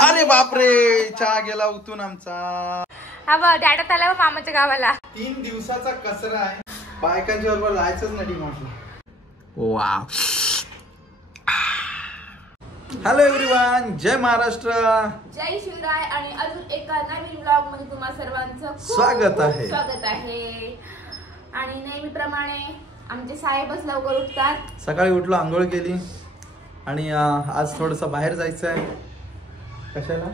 अरे बापरे, चहा गेला उतून आमचा. हा बघ डॅडा आला मामाच्या गावाला. 3 दिवसाचा कचरा आहे. बायकांच्या बरोबर जायचंच नाही डिमांडला. वाव. हॅलो एव्हरीवन, जय महाराष्ट्र, जय शिवराय आणि अजून एका नवीन व्लॉग मध्ये तुम्हा सर्वांचं स्वागत आहे. आणि नेहमीप्रमाणे आमचे साहेबच लवकर उठतात. सकाळी उठलो, आंघोळ केली आणि आज थोडस बाहेर जायचं आहे. कशाला?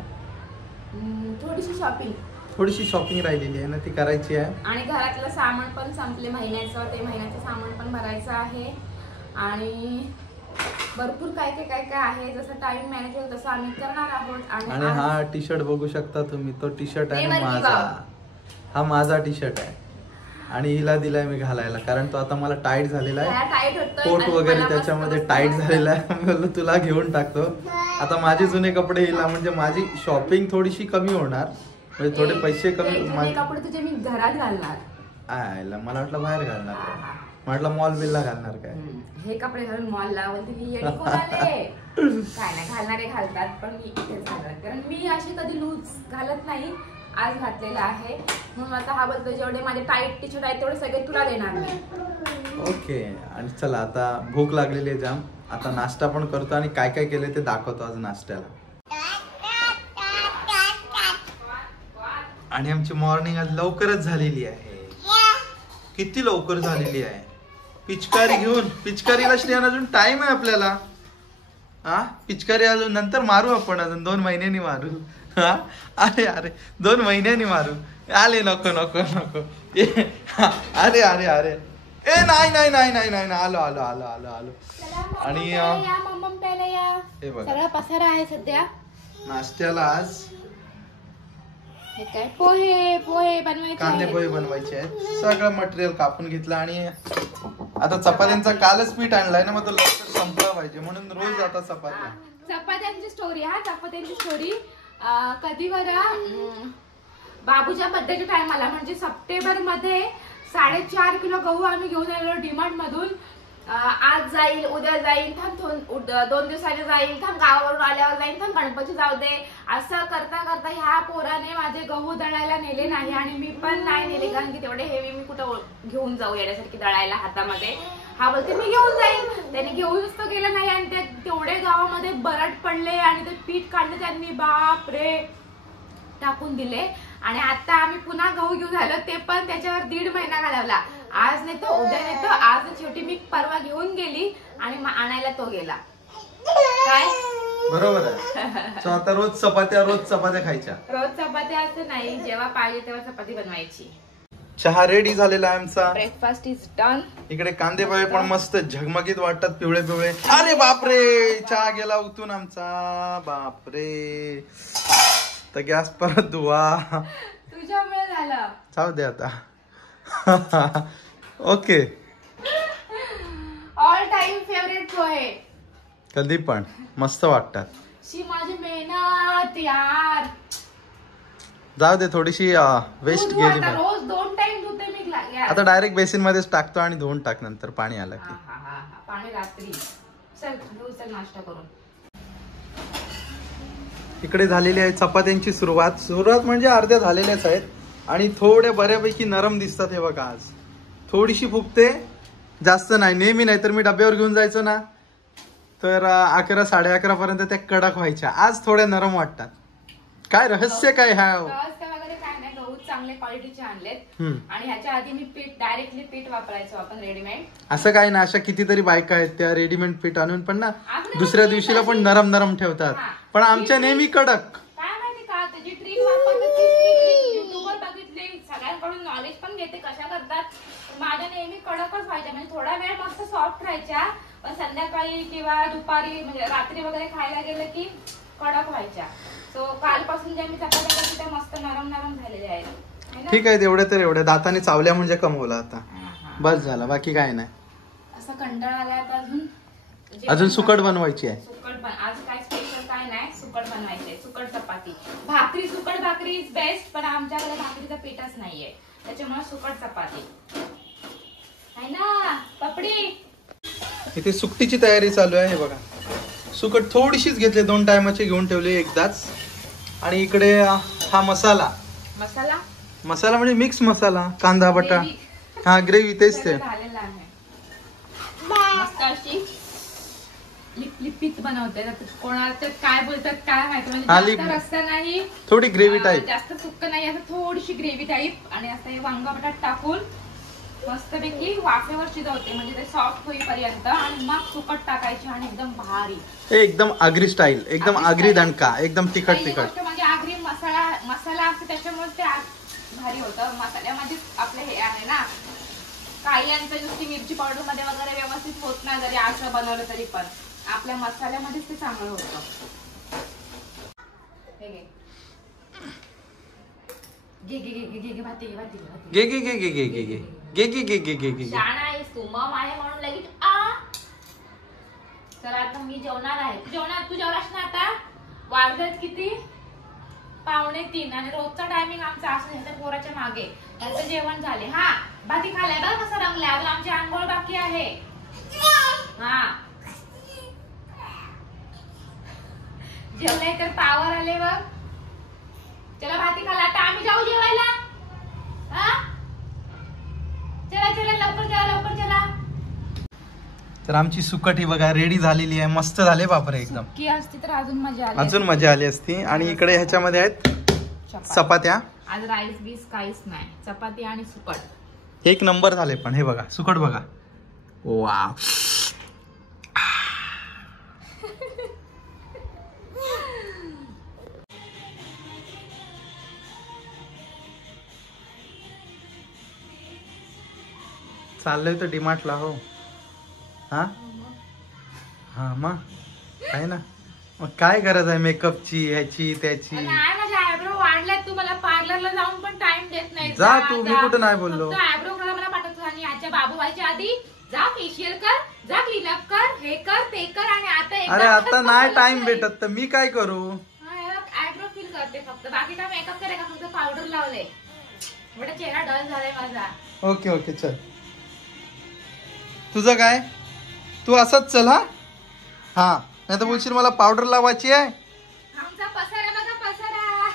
थोडीशी शॉपिंग राहिलेली आहे ना, ती करायची आहे. आणि घरातलं सामान पण संपले महिन्याचं, ते महिन्याचं सामान पण भरायचं आहे. आणि भरपूर काय काय आहे. जसं टाइम मॅनेज होईल तसं आम्ही करणार आहोत. आणि हा टी शर्ट बघू शकता तुम्ही, तो टी शर्ट आहे माझा. हा माझा टी शर्ट आहे आणि हिला दिलाय मी घालायला, कारण तो आता मला टाईट झालेला आहे. कोट वगैरे त्याच्यामध्ये टाईट झालेला आहे. मी बोललो तुला घेऊन टाकतो. आता माझे जुने कपडे हिला, म्हणजे माझी शॉपिंग थोडीशी कमी होणार, म्हणजे थोडे पैसे कमी. कपडे तुझे मी घरात घालणार. मला वाटलं बाहेर घालणार, म्हटलं मॉल बिलला घालणार काय. हे कपडे घालून मॉल लावल काय नाही, घालणारे घालतात पण मी इथेच घालणार, कारण मी अशी कधी लूज घालत नाही. आज घातलेला आहे म्हणून आता हा बदल, जेवढे माझे टाईट टी शर्ट आहेत तेवढे सगळे तुला देणार मी. ओके. आणि चला, आता भूक लागलेली आहे जाम. आता नाश्ता पण करतो आणि काय काय केले ते दाखवतो आज नाश्त्याला. आणि आमची मॉर्निंग आज लवकरच झालेली आहे. किती लवकर झालेली आहे. पिचकारी घेऊन, पिचकारीला श्रेयान अजून टाइम आहे आपल्याला. पिचकारी अजून नंतर मारू आपण, अजून 2 महिन्यांनी मारू. अरे अरे 2 महिन्यांनी मारू. आले नको नको नको. अरे अरे अरे ए नाही नाही नाही नाही नाही, आलो आलो आलो आलो आलो. आणि हे बघा सगळा पसारा आहे सध्या नाश्त्याला. आज हे काय पोहे बनवायचे, कांदे पोहे बनवायचे आहेत. सगळं मटेरियल कापून घेतलं आणि आता चपात्यांचा कालच पीठ आणलाय ना, मग तो लवकर संपला पाहिजे म्हणून रोज आता चपात्यांची स्टोरी. चपात्यांची स्टोरी कधी बरा बाबूच्या बर्थडेच्या टायमाला, म्हणजे सप्टेंबर मध्ये 4.5 किलो गहू आम्ही घेऊन आलो डीमार्ट मधून. आज जाईल, उद्या जाईल, थांब 2 दिवसाने जाईल, थांब गावावरून आल्यावर जाईल, थांब गणपती जाऊ दे. असं करता करता ह्या पोराने माझे गहू दळायला नेले नाही आणि मी पण नाही नेले, कारण की तेवढे हेवी मी कुठं घेऊन जाऊ येण्यासारखी दळायला हातामध्ये. हा बोलते मी घेऊन जाईल. त्याने घेऊनच तर गेलं नाही आणि ते तेवढे गावामध्ये बरड पडले आणि ते पीठ काढले त्यांनी, बाप रे, टाकून दिले. आणि आता आम्ही पुन्हा गहू घेऊन आलो, ते पण त्याच्यावर 1.5 महिना घालवला. आज नेतो, उद्या नेतो, आज शेवटी मी परवा घेऊन गेली आणि आणायला तो गेला. काय बरोबर आहे. आता रोज चपात्या खायच्या. रोज चपात्या असं नाही, जेव्हा पाहिजे तेव्हा चपाती बनवायची. चहा रेडी झालेला आहे आमचा. Breakfast is done. इकडे कांदे पोहे पण मस्त झगमगीत वाटतात, पिवळे पिवळे. अरे बापरे, चहा गेला उतून आमचा. बापरे, तर गॅस परत धुवा. तुझ्यामुळे झालं. जाऊ दे आता. ओके. ऑल टाइम फेवरेट पोहे. कधी पण मस्त वाटतात. शी माझी मेहनत यार. जाऊ दे, थोडीशी वेस्ट गेली. रोज 2 टाइम धुते मी. आता डायरेक्ट बेसिन मध्येच टाकतो आणि धुवून टाक नंतर पाणी आलं की. पाणी रात्री. चल नाश्ता करून. इकडे झालेली आहे चपात्यांची सुरुवात म्हणजे अर्ध्या झालेल्याच आहेत आणि थोड्या बऱ्यापैकी नरम दिसतात. हे बघा, आज थोडीशी फुगते, जास्त नाही. नेहमी नाही तर मी डब्यावर घेऊन जायचो ना, तर 11, 11:30 पर्यंत त्या कडक व्हायच्या. आज थोड्या नरम वाटतात. काय रहस्य काय? गहू चांगले क्वालिटीचे आणलेत आणि ह्याच्या आधी मी डायरेक्टली पीठ वापरायचो आपण रेडीमेड. असं काही ना, अशा कितीतरी बायका आहेत त्या रेडीमेड पीठ आणून पण ना दुसऱ्या दिवशीला पण नरम नरम ठेवतात, पण आमच्या नेहमी कडक. काय माहिती का त्याची ट्रिक वापरतात, युट्यूबवर बघितले, सगळ्यांकडून नॉलेज पण घेते कशा करतात. माझ्या नेहमी कडकच व्हायच्या, म्हणजे थोडा वेळ मस्त सॉफ्ट राहायच्या, पण संध्याकाळी किंवा दुपारी म्हणजे रात्री वगैरे खायला गेलं की कडक व्हायच्या. सो कालपासून ज्या मी चपात्या करते त्या मस्त नरम नरम झालेल्या आहेत. ठीक आहे, तेवढ्या तर एवढ्या दाताने चावल्या म्हणजे कमवला आता. बस झाला, बाकी काय नाही. असं कंटाळा आलाय आता. अजून सुकट बनवायची आहे. सुकट आज काय स्पेशल काय नाही, सुकट बनवायची आहे. सुकट चपाती, भाकरी. सुकट भाकरी इज बेस्ट, पण आमच्याकडे भाकरीचं पीठच नाहीये, त्याच्यामुळे सुकट चपाती आहे ना. पपडी. इथे सुकटीची तयारी चालू आहे. हे बघा, सुकट थोडीशीच घेतले, 2 टायमाचे घेऊन ठेवले एकदाच. आणि इकडे हा मसाला मसाला म्हणजे मिक्स मसाला, कांदा बटा, हा ग्रेव्ही, तेच ते झालेला आहे. मस्त अशी लिपलिपीत बनवते. कोणाला तर काय बोलतात काय माहिती, म्हणजे जास्त रस्सा नाही, थोडी ग्रेव्ही टाईप, जास्त सुक्क नाही, असं थोडीशी ग्रेव्ही टाईप. आणि असं हे वांगा बटाट टाकून मस्तपैकी वाफेवर शिजवते, म्हणजे ते सॉफ्ट होईपर्यंत, आणि मग सुकट टाकायची आणि एकदम भारी, एकदम आगरी स्टाईल, एकदम आगरी दणका, एकदम तिखट तिखट. म्हणजे आगरी मसाला असते त्याच्यामुळे ते भारी होतं. मसाल्यामध्ये आपले हे आहे ना, काही यांचं नुसती मिरची पावडर मध्ये वगैरे व्यवस्थित होत नाही, जरी असं बनवलं तरी पण आपल्या मसाल्यामध्येच ते चांगलं होतं. शाणा आहेस तू, मम आहे म्हणून लगेच चला आता मी जेवणार आहे. तू जेवलास ना आता? वाजलेत किती? 2:45. आणि रोजचा टायमिंग आमचा असं ह्याच्या पोराच्या मागे. त्याचं जेवण झाले. हा भाती खाल्लाय बघ कसं रंगलाय. अजून आमची आंघोळ बाकी आहे. हा जेवलाय तर पावर आले बघ. चला भाती खाला, आता आम्ही जाऊ जेवायला. हा चला चला लवकर चला. तर आमची सुकट ही बघा रेडी झालेली आहे. मस्त झाले बापरे, एकदम की असती तर अजून मजा आली असती. आणि इकडे ह्याच्यामध्ये आहेत चपात्या. आज राईस बीस काहीच नाही, चपाती आणि सुकट एक नंबर झाले. पण हे बघा सुकट बघा, वाव. चाललोय तर डीमार्टला. हो हा मग आहे ना. मग काय गरज आहे मेकअपची, ह्याची त्याची? आयब्रो वाढलाय, तू मला पार्लरला जाऊन पण टाइम देत नाही. जा तू, मी कुठं नाही बोललो. आयब्रो करायला मला पाठवतो आणि आजच्या बाबूबाईच्या आधी जा फेशियल कर, जा क्लीनअप कर, हे कर ते कर. आणि आता अरे आता नाही टाइम भेटत तर मी काय करू? आयब्रो फील करते फक्त, बाकी काय मेकअप करायला फक्त पावडर लावले. एवढा चेहरा डल झालाय माझा. ओके चल. तुझं काय? तू असंच चल. हा नाही तर बोलशील मला पावडर लावायची आहे. आमचा पसारा बघा, पसारा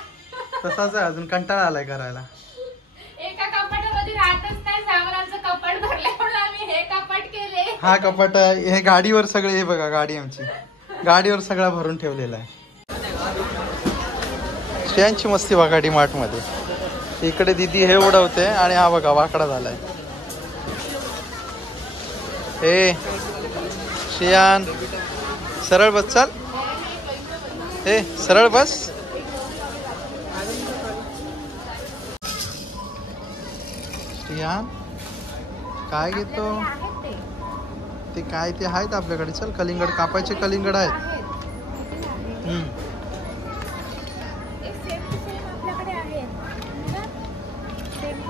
तसाच आहे, अजून कंटाळा आलाय करायला. एका कपाटामध्ये राहतच नाही, सामानांचं कपाट भरले म्हणून आम्ही हे कपाट केले. हा कपाट आहे, हे गाडीवर सगळे, हे बघा गाडी आमची, गाडीवर सगळा भरून ठेवलेला आहे. श्रेयांची मस्ती बघा डीमार्ट मध्ये. इकडे दीदी हे उडवते आणि हा बघा वाकडा झालाय. हे श्रेयान सरळ बस, चाल. हे सरळ बस. श्रेयान काय घेतो ते? काय ते आहेत आपल्याकडे. चल कलिंगड कापायचे, कलिंगड आहेत.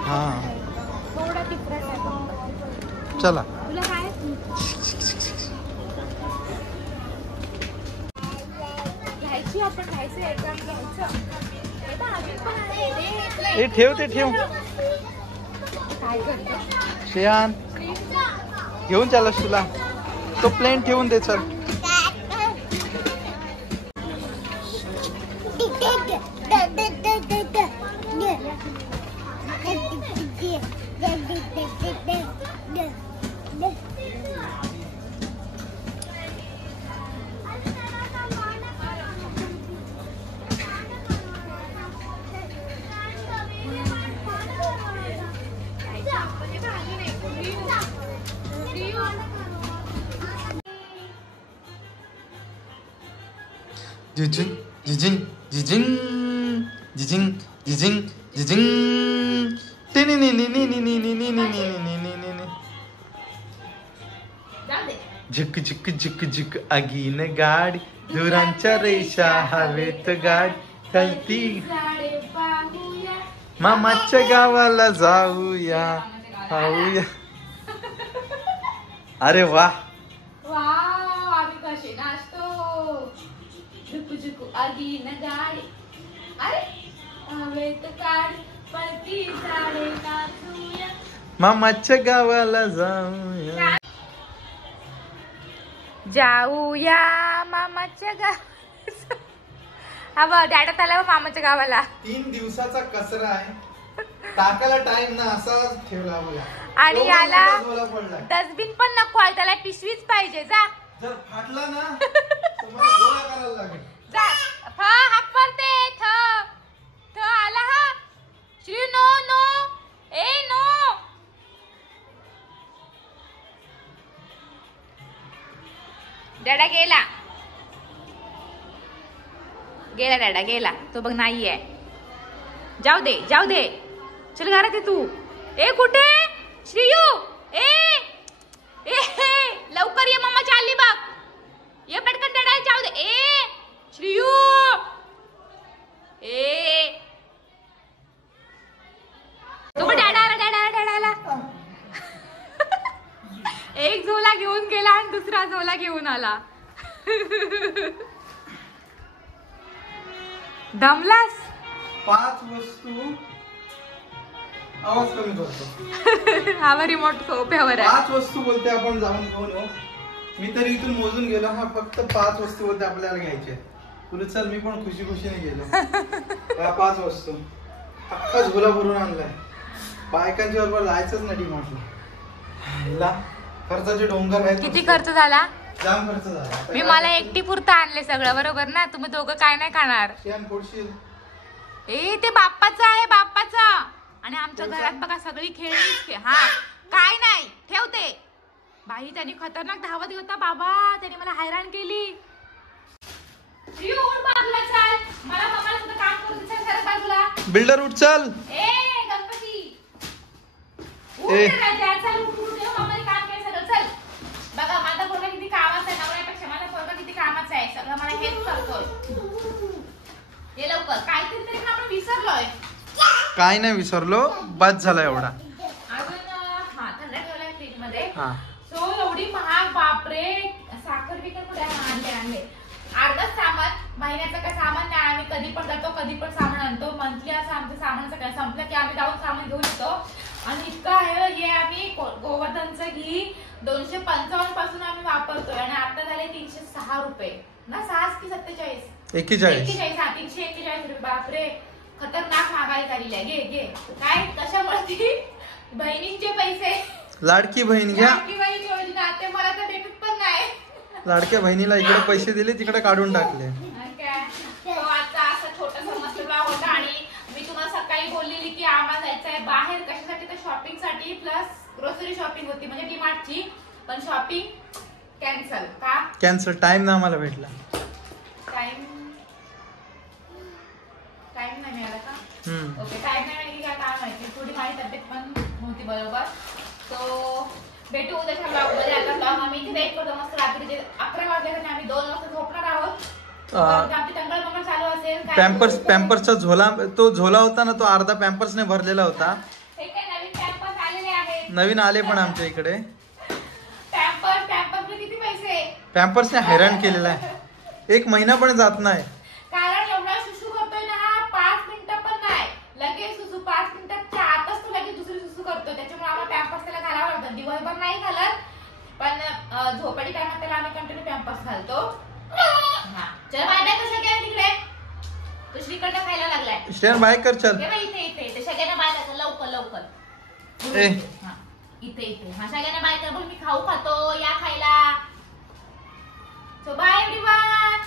हा चला. हे ठेव, ते ठेव. श्रेयान घेऊन चालस तुला, तो प्लेन ठेवून दे. चल जिजिंग जिजिंग जिजिंग जिजिंग जिजिंग जिजिंग टिनी नी नी नी नी नी नी नी नी नी नी नी नी. झिक झिक झिक झिक आगीन गाडी, धुरांच्या रेषा हवेत गाडी चलती. मामाच्या गावाला जाऊया खाऊया. अरे वा, आम्ही कसे नाचतो. झुकू झुकू आगीन गाडी, अरे हवेत गाडी पळती झाडे नाचूया. मामाच्या गावाला जाऊया जाऊया मामाच्या गावाला. हा बघ डॅडा आला मामाच्या गावाला. 3 दिवसाचा कचरा आहे, टाकायला टाइम ना असाच ठेवला बघा. आणि याला झोला पडलाय. डस्टबिन पण नको आहे, त्याला पिशवीच पाहिजे. जा जर फाटला ना तर मला गोळा करायला लागेल. जा हाक पडते. थ आला हा. श्री नो नो ए नो. डॅडा गेला गेला डॅडा गेला. तो बघ नाहीये. जाऊ दे जाऊ दे. चल घरात ये तू. ए कुठे श्रीयू. ए लवकर ये, मम्मा चालली बघ. ये पटकन डॅडा. जाऊ दे. ए श्रीयू. ए तो डॅडा आला डॅडा आला. एक झोला घेऊन गेला आणि दुसरा झोला घेऊन आला. दमलास. 5 वस्तू आवाज कमी करतो. हा रिमोट सोप्यावर आहे. 5 वस्तू बोलते आपण जाऊन घेऊन येऊ. मी तर इथून मोजून गेलो. हा फक्त 5 वस्तू बोलते आपल्याला घ्यायचे. तुला चल मी पण खुशी खुशीने गेलो. या 5 वस्तू अख्खा झोला भरून आणलाय. बायकांच्या बरोबर जायचंच नाही डिमार्टला. खर्चाचे डोंगर आहेत. किती खर्च झाला. जाम खर्च झाला. मी मला एकटी पुरतं आणले सगळं बरोबर ना. तुम्ही दोघं काय नाही खाणार. शेण फोडशील. ए ते बाप्पाचं आहे बाप्पाचा. आणि आमच्या घरात बघा सगळी खेळणी. हा काय नाही ठेवते. बाई त्यांनी खतरनाक धावत होता बाबा. त्यांनी मला हैराण केली. बाजूला चाल. मला मम्माला सुद्धा काम करू दे. चल बाजूला. बिल्डर उठ चल. ए गणपती उठ ए. रे राजा. चल उठ उठ. मम्माने काम केलं सगळं. चल बघा माझा पोरगा किती कामाचा आहे. नवऱ्यापेक्षा माझा पोरगा किती कामाचा आहे. सगळं मला हेल्प करतोय. ये लवकर. काहीतरी तरी आपण विसरलोय. काय नाही विसरलो. बस झाला एवढा. अजून हा थंड ठेवलाय फ्रीज मध्ये. हा सो एवढी महाग बापरे. साखर बिकर कुठे आणले. अर्धच सामान. महिन्याचं काय सामान नाही. आम्ही कधी पण जातो कधी पण सामान आणतो. मंथली असं आमचं सामानचं काय संपलं की आम्ही जाऊन सामान घेऊन येतो. आणि इतकं आहे हे. आम्ही गोवर्धनचं घी 255 पासून आम्ही वापरतोय. आणि आता झाले 306 रुपये ना. 6 की 47. 41. हा 341 रुपये. बापरे खतरनाक महागाई झालेली आहे. घे काय कशामुळे. बहिणींचे पैसे. लाडकी बहीण घ्या. लाडकी बहीण योजना ते मला तर भेटत पण नाही. लाडक्या बहिणीला इकडे पैसे दिले तिकडे काढून टाकले. आजचा असा छोटासा मस्त ब्लॉग होता. आणि मी तुम्हाला सकाळी बोललेली की आम्हाला जायचं आहे बाहेर. कशासाठी तर शॉपिंग साठी. प्लस ग्रोसरी शॉपिंग होती म्हणजे डीमार्टची. पण शॉपिंग कॅन्सल. का कॅन्सल. टाइम ना आम्हाला भेटला. टाइम नाही मिळाला का. ओके टाइम नाही मिळाली का काय माहिती. थोडी माझी तब्येत पण नव्हती बरोबर. तो भेटू उद्याच्या ब्लॉग मध्ये. आता ब्लॉग आम्ही इथे वेट करतो. मस्त रात्रीचे 11 वाजल्याने आम्ही 2 वाजता झोपणार आहोत. आमची तंगड चालू असेल. पॅम्पर्सचा झोला. तो झोला होता ना तो अर्धा पॅम्पर्सने भरलेला होता. हे काय नवीन पॅम्पर्स आलेले आहेत. नवीन आले पण आमच्या इकडे. पॅम्पर्सचे किती पैसे. पॅम्पर्सने हैराण केलेला आहे. 1 महिना पण जात नाही. कारण एवढा सुसू करतोय ना हा. 5 मिनिटं पण नाही लगेच सुसू. 5 मिनिटाच्या आतच तो लगेच दुसरी सुसू करतो. त्याच्यामुळे आम्हाला पॅम्पर्स त्याला घालावं लागतं. दिवसभर नाही घालत पण झोपाडी टायमात त्याला आम्ही कंटिन्यू पॅम्पर्स घालतो. हा चल बाय बाय. कशा गेला तिकडे. तो श्रीखंड खायला लागलाय. श्रेयन बाय कर चल. इथे सगळ्यांना बाय कर लवकर. ए इथे हा सगळ्यांना बाय कर. बोल मी खाऊ खातो या खायला. So bye everyone.